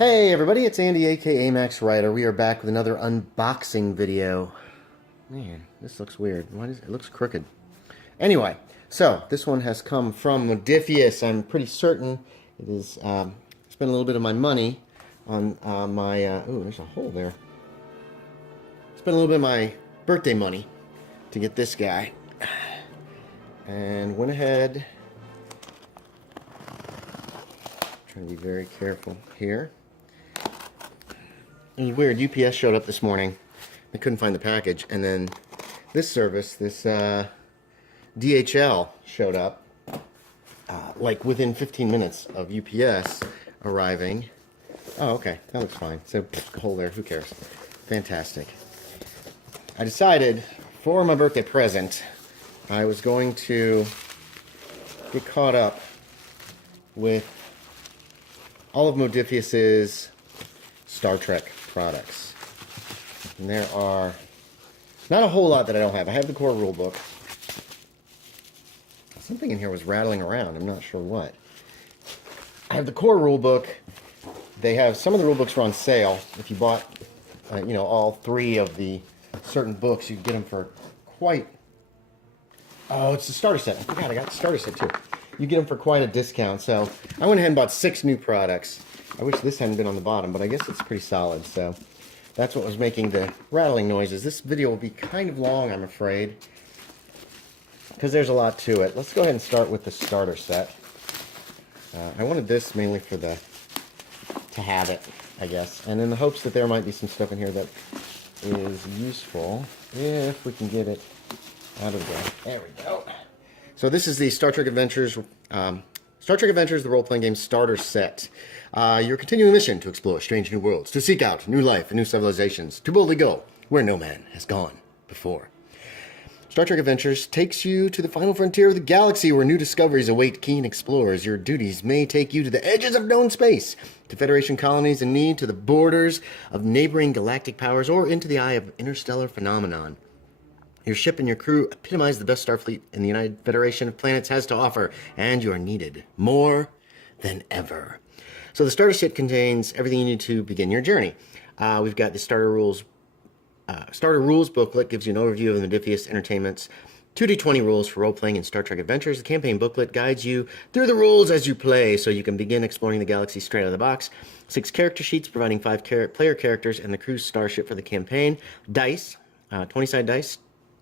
Hey everybody, it's Andy aka Max Writer. We are back with another unboxing video. Man, this looks weird. Why does it looks crooked? Anyway, so this one has come from Modifius. I'm pretty certain it is spent a little bit of my money on my oh, there's a hole there. Spent a little bit of my birthday money to get this guy. And went ahead. Trying to be very careful here. It was weird. UPS showed up this morning. They couldn't find the package, and then this service, this DHL, showed up like within 15 minutes of UPS arriving. Oh, okay, that looks fine. So, hole there. Who cares? Fantastic. I decided for my birthday present, I was going to get caught up with all of Modifius's Star Trek products. And there are not a whole lot that I don't have. I have the core rulebook. Something in here was rattling around. I'm not sure what. I have the core rulebook. They have some of the rulebooks are on sale. If you bought, you know, all three of the certain books, you can get them for quite. Oh, it's the starter set. I forgot I got the starter set too. You get them for quite a discount. So I went ahead and bought 6 new products. I wish this hadn't been on the bottom, but I guess it's pretty solid. So that's what was making the rattling noises. This video will be kind of long, I'm afraid, because there's a lot to it. Let's go ahead and start with the starter set. I wanted this mainly for to have it, I guess, and in the hopes that there might be some stuff in here that is useful if we can get it out of there. There we go. So this is the Star Trek Adventures, the role-playing game starter set. Your continuing mission to explore strange new worlds, to seek out new life and new civilizations, to boldly go where no man has gone before. Star Trek Adventures takes you to the final frontier of the galaxy where new discoveries await keen explorers. Your duties may take you to the edges of known space, to Federation colonies in need, to the borders of neighboring galactic powers, or into the eye of interstellar phenomenon. Your ship and your crew epitomize the best Starfleet in the United Federation of Planets has to offer, and you are needed more than ever. So the starter set contains everything you need to begin your journey. We've got the starter rules booklet, gives you an overview of the Modifius Entertainment's 2D20 rules for role-playing in Star Trek Adventures. The campaign booklet guides you through the rules as you play, so you can begin exploring the galaxy straight out of the box. 6 character sheets providing 5 player characters and the crew's starship for the campaign. Dice, 20-sided dice,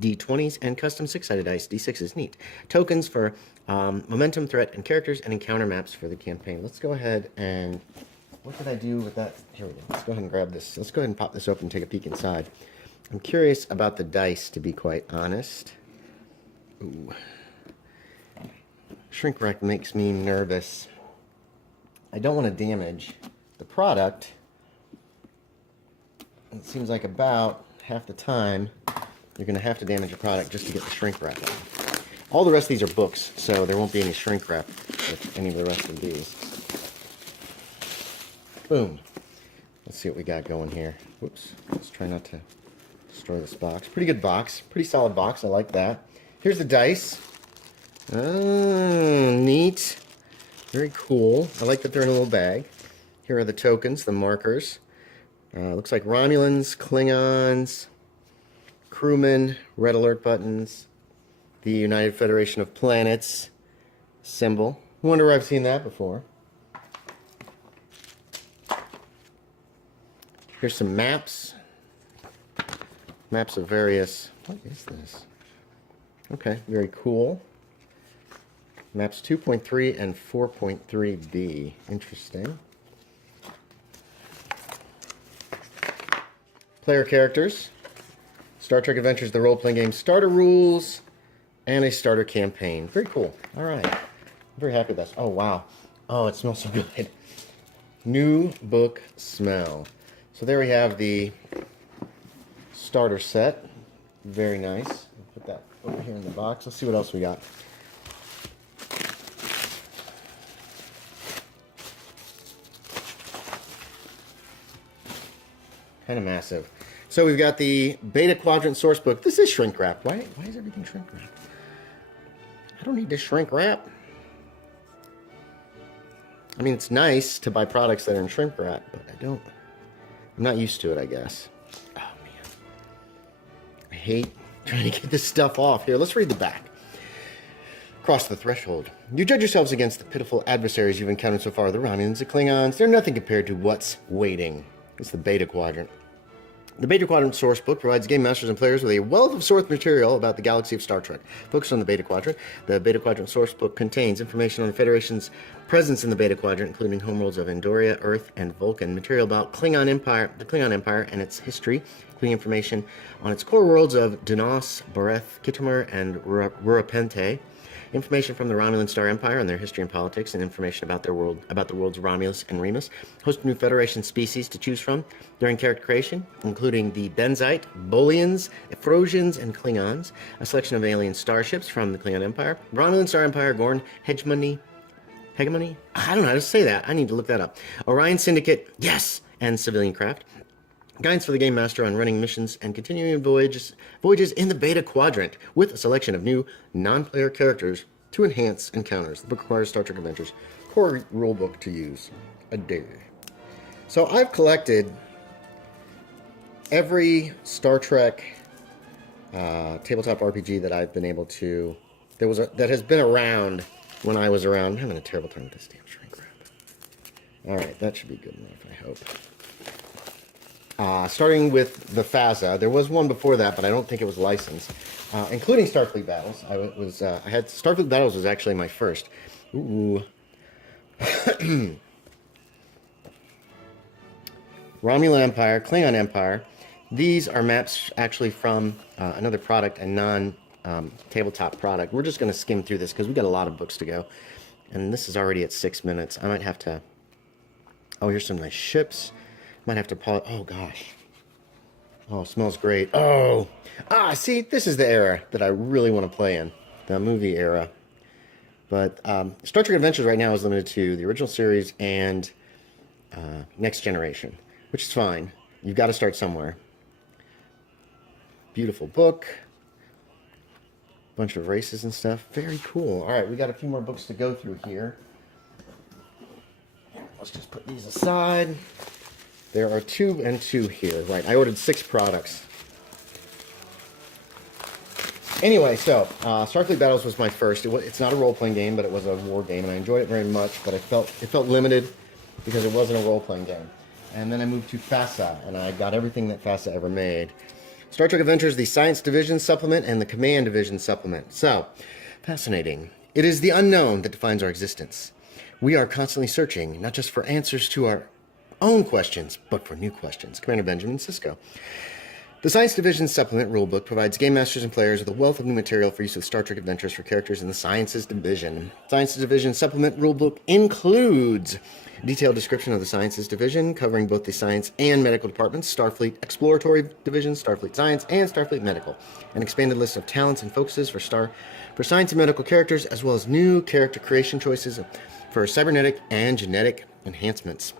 D20s, and custom 6-sided dice, D6s. Neat. Tokens for momentum, threat, and characters, and encounter maps for the campaign. Let's go ahead and... What did I do with that? Here we go. Let's go ahead and grab this. Let's go ahead and pop this open and take a peek inside. I'm curious about the dice, to be quite honest. Ooh. Shrink wrap makes me nervous. I don't want to damage the product. It seems like about half the time you're going to have to damage a product just to get the shrink wrap on. All the rest of these are books, so there won't be any shrink wrap with any of the rest of these. Boom. Let's see what we got going here. Whoops. Let's try not to destroy this box. Pretty good box. Pretty solid box. I like that. Here's the dice. Oh, neat. Very cool. I like that they're in a little bag. Here are the tokens, the markers. Looks like Romulans, Klingons, crewmen, red alert buttons, the United Federation of Planets symbol. Wonder where I've seen that before. Here's some maps. Maps of various... What is this? Okay, very cool. Maps 2.3 and 4.3b. Interesting. Player characters. Star Trek Adventures, the role-playing game starter rules, and a starter campaign. Very cool. All right. I'm very happy with this. Oh, wow. Oh, it smells so good. New book smell. So there we have the starter set. Very nice. I'll put that over here in the box. Let's see what else we got. Kind of massive. So we've got the Beta Quadrant Sourcebook. This is shrink wrap. Why is everything shrink wrap? I don't need to shrink wrap. I mean, it's nice to buy products that are in shrink wrap, but I'm not used to it, I guess. Oh, man. I hate trying to get this stuff off. Here, let's read the back. Cross the threshold. You judge yourselves against the pitiful adversaries you've encountered so far. The Romulans, the Klingons, they're nothing compared to what's waiting. It's the Beta Quadrant. The Beta Quadrant Sourcebook provides game masters and players with a wealth of source material about the galaxy of Star Trek. Focused on the Beta Quadrant, the Beta Quadrant Sourcebook contains information on the Federation's presence in the Beta Quadrant, including homeworlds of Andoria, Earth, and Vulcan, material about the Klingon Empire and its history, including information on its core worlds of Dunos, Bareth, Kittimer, and Rurapente, information from the Romulan Star Empire and their history and politics, and information about their world, about the worlds Romulus and Remus. Host of new Federation species to choose from during character creation, including the Benzite, Bolians, Efrosians, and Klingons. A selection of alien starships from the Klingon Empire, Romulan Star Empire, Gorn, Hegemony? I don't know how to say that. I need to look that up. Orion Syndicate, yes, and civilian craft. Guidance for the Game Master on running missions and continuing voyages in the Beta Quadrant, with a selection of new non-player characters to enhance encounters. The book requires Star Trek Adventures core rulebook to use a day. So I've collected every Star Trek tabletop RPG that I've been able to, that has been around when I was around. I'm having a terrible time with this damn shrink wrap. All right, that should be good enough, I hope. Starting with the FASA, there was one before that, but I don't think it was licensed, including Starfleet Battles. I had Starfleet Battles was actually my first. Ooh. Romulan Empire, Klingon Empire. These are maps actually from another product, a non-tabletop product. We're just going to skim through this because we got a lot of books to go, and this is already at 6 minutes. I might have to. Oh, here's some nice ships. Might have to pause. Oh, gosh. Oh, smells great. Oh. See, this is the era that I really want to play in. The movie era. But Star Trek Adventures right now is limited to the original series and Next Generation, which is fine. You've got to start somewhere. Beautiful book. Bunch of races and stuff. Very cool. All right, we got a few more books to go through here. Let's just put these aside. There are 2 and 2 here, right? I ordered 6 products. Anyway, so Starfleet Battles was my first. It's not a role-playing game, but it was a war game, and I enjoyed it very much. But it felt limited because it wasn't a role-playing game. And then I moved to FASA, and I got everything that FASA ever made. Star Trek Adventures, the Science Division Supplement, and the Command Division Supplement. So, fascinating. It is the unknown that defines our existence. We are constantly searching, not just for answers to our own questions, but for new questions. Commander Benjamin Sisko. The Science Division Supplement Rulebook provides game masters and players with a wealth of new material for use with Star Trek Adventures for characters in the Sciences Division. Sciences Division Supplement Rulebook includes a detailed description of the Sciences Division, covering both the Science and Medical departments, Starfleet Exploratory Division, Starfleet Science, and Starfleet Medical. An expanded list of talents and focuses for Science and Medical characters, as well as new character creation choices for cybernetic and genetic enhancements.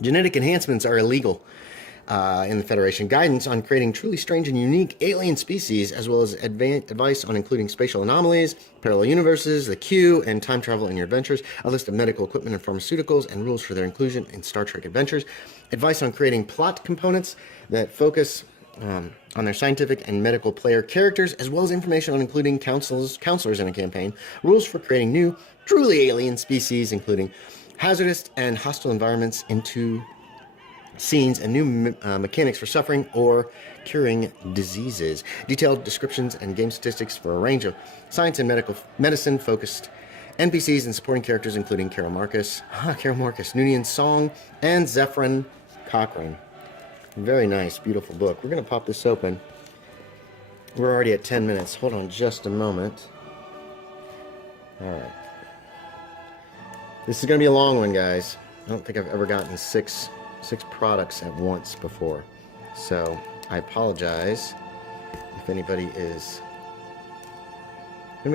Genetic enhancements are illegal in the Federation. Guidance on creating truly strange and unique alien species, as well as advice on including spatial anomalies, parallel universes, the Q, and time travel in your adventures. A list of medical equipment and pharmaceuticals and rules for their inclusion in Star Trek Adventures. Advice on creating plot components that focus on their scientific and medical player characters, as well as information on including counselors in a campaign. Rules for creating new, truly alien species, including hazardous and hostile environments into scenes and new mechanics for suffering or curing diseases. Detailed descriptions and game statistics for a range of science and medicine focused NPCs and supporting characters, including Carol Marcus, Noonien Song, and Zephyrin Cochrane. Very nice, beautiful book. We're going to pop this open. We're already at 10 minutes. Hold on just a moment. All right. This is going to be a long one, guys. I don't think I've ever gotten six products at once before. So I apologize if anybody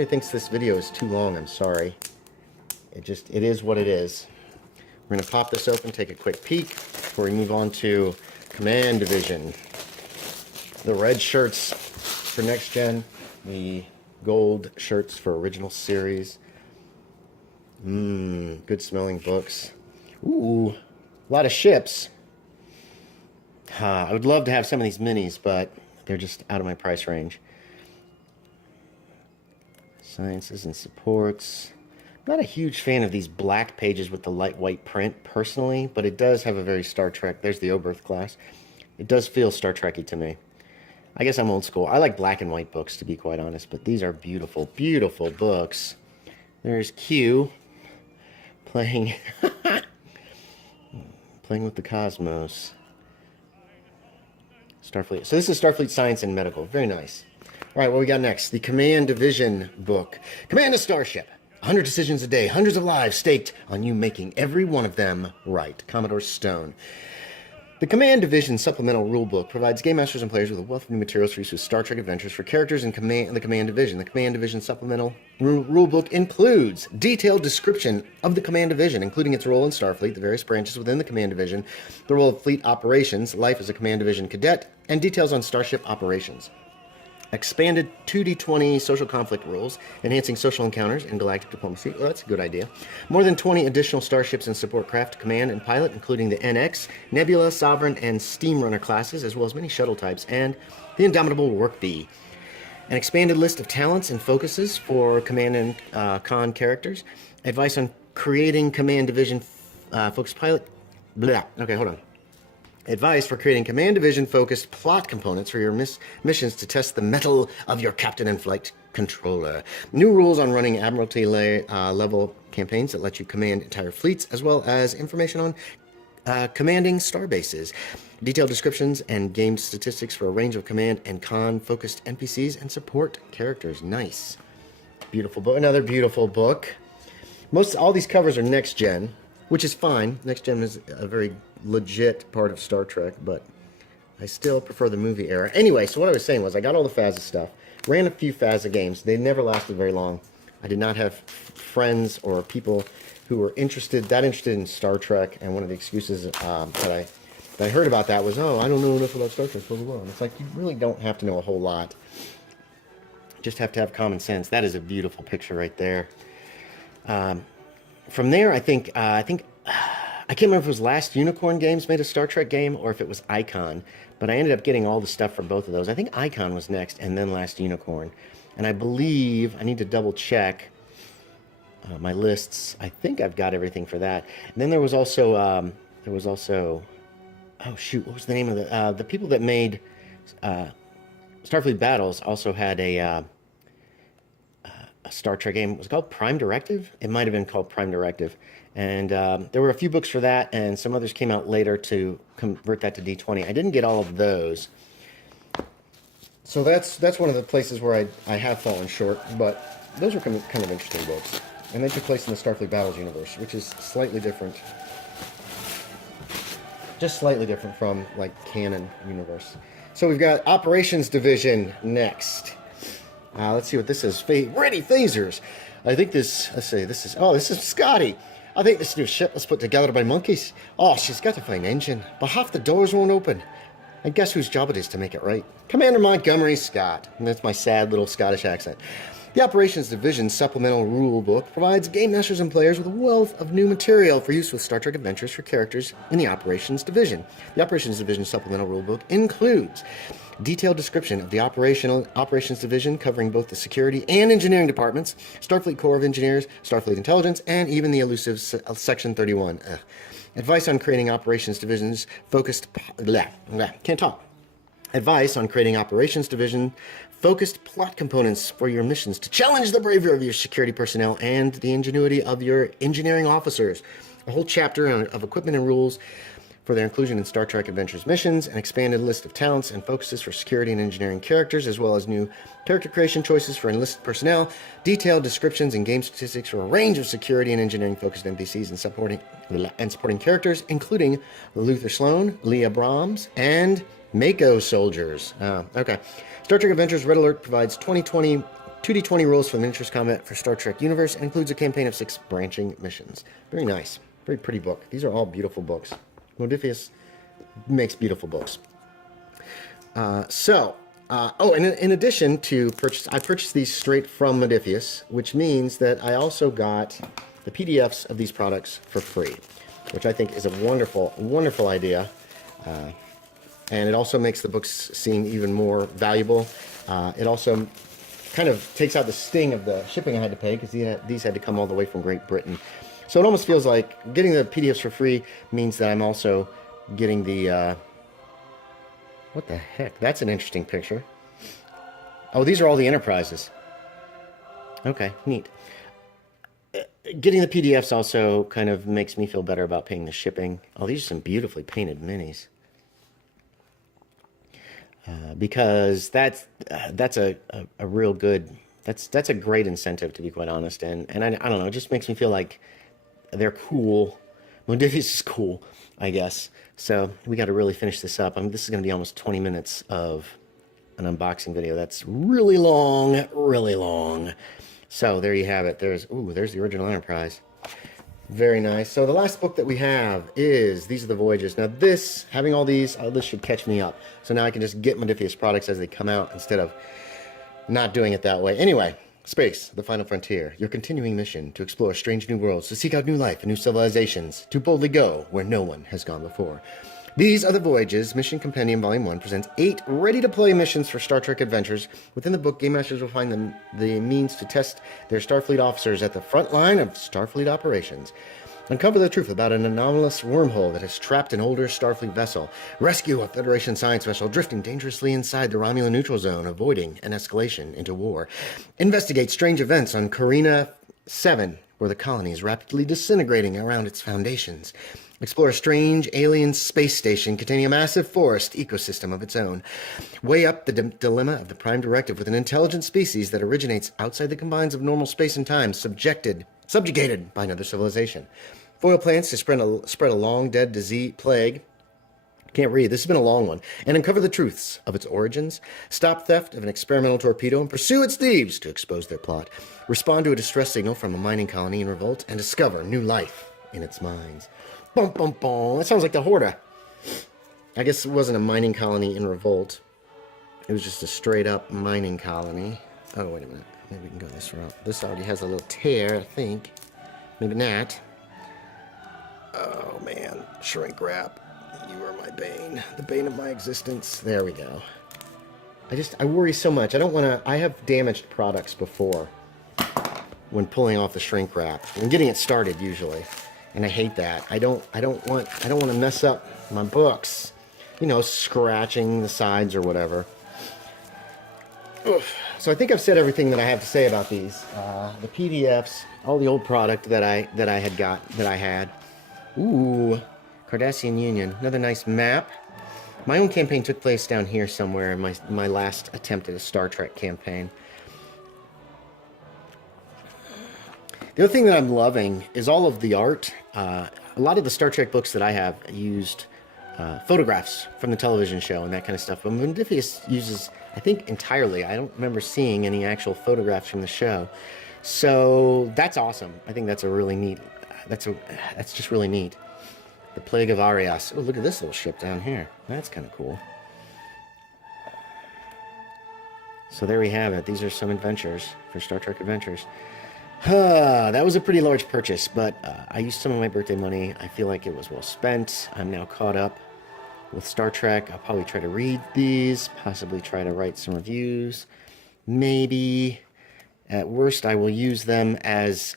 thinks this video is too long. I'm sorry. It is what it is. We're going to pop this open, take a quick peek before we move on to Command Division. The red shirts for Next Gen, the gold shirts for Original Series. Good smelling books. Ooh, a lot of ships. I would love to have some of these minis, but they're just out of my price range. Sciences and supports. Not a huge fan of these black pages with the light white print, personally, but it does have a very Star Trek. There's the Oberth class. It does feel Star Trek-y to me. I guess I'm old school. I like black and white books, to be quite honest, but these are beautiful, beautiful books. There's Q playing playing with the cosmos. Starfleet. So this is Starfleet Science and Medical. Very nice. All right, what we got next? The Command Division book. Command a starship. 100 decisions a day, hundreds of lives staked on you making every one of them right. Commodore Stone. The Command Division Supplemental Rulebook provides game masters and players with a wealth of new materials for use with Star Trek adventures for characters in the Command Division. The Command Division Supplemental Rulebook includes detailed description of the Command Division, including its role in Starfleet, the various branches within the Command Division, the role of fleet operations, life as a Command Division cadet, and details on starship operations. Expanded 2d20 social conflict rules, enhancing social encounters and galactic diplomacy. Well, that's a good idea. More than 20 additional starships and support craft, command, and pilot, including the NX, Nebula, Sovereign, and Steamrunner classes, as well as many shuttle types, and the Indomitable Work Bee. An expanded list of talents and focuses for command and con characters. Advice on creating command division focused pilot. Blah. Okay, hold on. Advice for creating Command Division-focused plot components for your missions to test the mettle of your captain and flight controller. New rules on running Admiralty level campaigns that let you command entire fleets, as well as information on commanding star bases. Detailed descriptions and game statistics for a range of command and con-focused NPCs and support characters. Nice. Beautiful book. Another beautiful book. All these covers are next gen, which is fine. Next gen is a very legit part of Star Trek, but I still prefer the movie era. Anyway, so what I was saying was I got all the FASA stuff, ran a few FASA games. They never lasted very long. I did not have friends or people who were interested in Star Trek, and one of the excuses that I heard about that was, oh, I don't know enough about Star Trek, blah, blah, blah. And it's like, you really don't have to know a whole lot. You just have to have common sense. That is a beautiful picture right there. From there, I can't remember if it was Last Unicorn Games made a Star Trek game or if it was Icon, but I ended up getting all the stuff for both of those. I think Icon was next and then Last Unicorn. And I believe, I need to double check my lists. I think I've got everything for that. And then there was also, oh shoot, what was the name of the people that made Starfleet Battles also had a Star Trek game. Was it called Prime Directive? It might have been called Prime Directive. And there were a few books for that, and some others came out later to convert that to D20. I didn't get all of those. So that's one of the places where I have fallen short, but those are kind of interesting books. And they took place in the Starfleet Battles universe, which is slightly different. Just slightly different from, like, canon universe. So we've got Operations Division next. Let's see what this is. Ready phasers. I think this is Scotty. I think this new ship was put together by monkeys. Oh, she's got a fine engine, but half the doors won't open. And guess whose job it is to make it right? Commander Montgomery Scott. And that's my sad little Scottish accent. The Operations Division Supplemental Rulebook provides game masters and players with a wealth of new material for use with Star Trek adventures for characters in the Operations Division. The Operations Division Supplemental Rulebook includes detailed description of the Operations Division covering both the security and engineering departments, Starfleet Corps of Engineers, Starfleet Intelligence, and even the elusive Section 31. Advice on creating Operations Divisions focused... can't talk. Advice on creating Operations Division focused plot components for your missions to challenge the bravery of your security personnel and the ingenuity of your engineering officers. A whole chapter of equipment and rules for their inclusion in Star Trek Adventures missions, an expanded list of talents and focuses for security and engineering characters, as well as new character creation choices for enlisted personnel, detailed descriptions and game statistics for a range of security and engineering focused NPCs and supporting characters, including Luther Sloan, Leah Brahms, and Mako soldiers. Okay. Star Trek Adventures Red Alert provides 2d20 rules for miniatures combat for Star Trek universe and includes a campaign of 6 branching missions. Very nice. Very pretty book. These are all beautiful books. Modiphius makes beautiful books. And in addition to I purchased these straight from Modiphius, which means that I also got the PDFs of these products for free, which I think is a wonderful, wonderful idea. And it also makes the books seem even more valuable. It also kind of takes out the sting of the shipping I had to pay, because these had to come all the way from Great Britain. So it almost feels like getting the PDFs for free means that I'm also getting the... what the heck? That's an interesting picture. Oh, these are all the Enterprises. Okay, neat. Getting the PDFs also kind of makes me feel better about paying the shipping. Oh, these are some beautifully painted minis. Because that's a real good, that's a great incentive, to be quite honest. And I don't know, it just makes me feel like they're cool. Modifius is cool, I guess. So we got to really finish this up. I mean, this is going to be almost 20 minutes of an unboxing video. That's really long, really long. So there you have it. There's the original Enterprise. Very nice. So the last book that we have is, these are the Voyages. Now this, having all these, this should catch me up. So now I can just get Modifius products as they come out instead of not doing it that way. Anyway, Space, the Final Frontier. Your continuing mission to explore strange new worlds, to seek out new life and new civilizations, to boldly go where no one has gone before. These are the Voyages. Mission Compendium Volume 1 presents 8 ready-to-play missions for Star Trek adventures. Within the book, Game Masters will find the means to test their Starfleet officers at the front line of Starfleet operations. Uncover the truth about an anomalous wormhole that has trapped an older Starfleet vessel. Rescue a Federation science vessel drifting dangerously inside the Romulan neutral zone, avoiding an escalation into war. Investigate strange events on Carina 7, where the colony is rapidly disintegrating around its foundations. Explore a strange alien space station containing a massive forest ecosystem of its own. Weigh up the dilemma of the Prime Directive with an intelligent species that originates outside the confines of normal space and time, subjugated by another civilization. Foil plans to spread a long-dead disease plague. Can't read. This has been a long one. And uncover the truths of its origins. Stop theft of an experimental torpedo and pursue its thieves to expose their plot. Respond to a distress signal from a mining colony in revolt and discover new life in its mines. Bum, bum, bum. That sounds like the Horda. I guess it wasn't a mining colony in revolt. It was just a straight-up mining colony. Oh, wait a minute. Maybe we can go this route. This already has a little tear, I think. Maybe not. Oh, man. Shrink wrap. You are my bane. The bane of my existence. There we go. I worry so much. I don't want to... I have damaged products before when pulling off the shrink wrap. And getting it started, usually. And I hate that. I don't want to mess up my books. You know, scratching the sides or whatever. Oof. So I think I've said everything that I have to say about these. The PDFs, all the old product that I had. Ooh, Cardassian Union, another nice map. My own campaign took place down here somewhere in my last attempt at a Star Trek campaign. The other thing that I'm loving is all of the art. A lot of the Star Trek books that I have used photographs from the television show and that kind of stuff. But Modifius uses, I think, entirely. I don't remember seeing any actual photographs from the show. So that's awesome. I think that's a really neat. That's just really neat. The Plague of Arias. Oh, look at this little ship down here. That's kind of cool. So there we have it. These are some adventures for Star Trek Adventures. That was a pretty large purchase, but I used some of my birthday money. I feel like it was well spent. I'm now caught up with Star Trek. I'll probably try to read these, possibly try to write some reviews. Maybe, at worst, I will use them as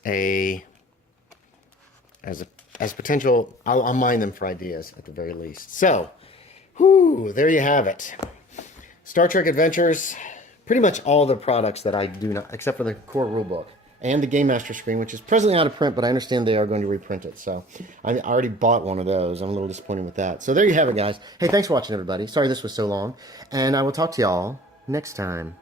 potential. I'll mine them for ideas at the very least. So, there you have it. Star Trek Adventures. Pretty much all the products that I do not, except for the core rulebook. And the Game Master screen, which is presently out of print, but I understand they are going to reprint it. So I already bought one of those. I'm a little disappointed with that. So there you have it, guys. Hey, thanks for watching, everybody. Sorry this was so long. And I will talk to y'all next time.